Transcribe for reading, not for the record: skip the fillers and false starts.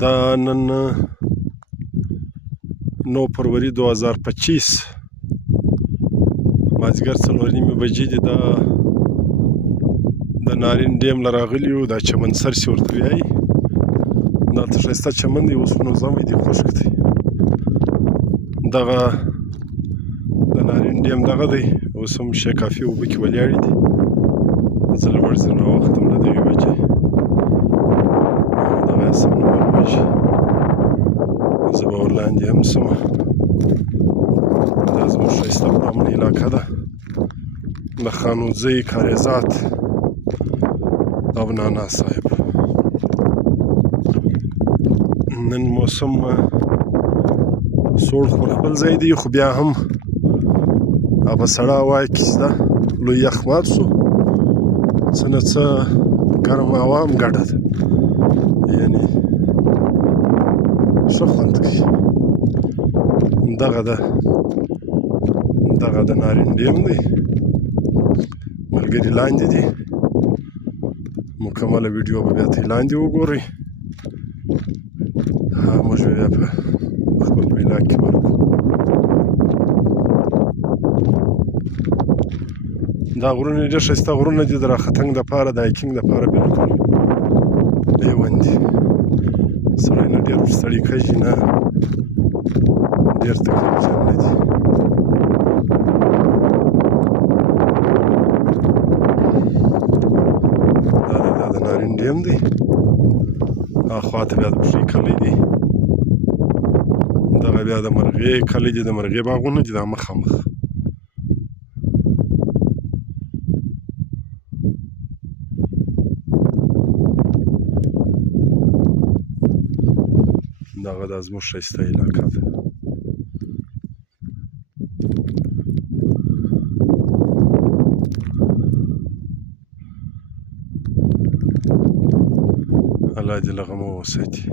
دا نن 9 فروری 2025 مازدیګر 4:30 بجې دي. دا د نارین ډیم له راغلي یو. دا چمن سر چې ورته وایي، دلته ښایسته چمن دی. اوس نو ژمی دی، خشک دی. دغه د نارین ډیم دغه دی. اوس هم شی کافي اوبه کې ولاړې دي. زه لږ ځنه ناوخته م له دغې وجې دغه یې سم نه معلومېږي. زه به ورلاندې هم شم. دا زموږ ښایسته پرامن علاقه ده د خانوزۍ، کاریزات او نانا صاحب. نن موسم سوړ خپل ځای دی، خو بیا هم په سړه هوا کې شته. لوی یخ مات شو، څه نه څه ګرم هوا هم ګډه ده، یعنې ښه خوند کوي. دغه د نارین ډیم دی. ملګري لاندې دي، مکمله ویډیو به بیا ترې لاندې وګورئ. موږ بیا په خپل ویلاګ کې ورکړو. دا غرونه ډېر ښایسته غرونه دي. د راختنګ دپاره، د هایکنګ دپاره بلکل لیوند دي. سړی نه ډېر ستړي کېږي، نه ډېر تکلیفجن نه دي. دا د نارین ډیم دی. هاخوا ته بیا د پښې کلی دی. دغه بیا د مرغې کلی دی، د مرغې باغونه دي. دا مخامخ دغه دا زموږ ښایسته علاقه ده. الله دې له غمه وساتي.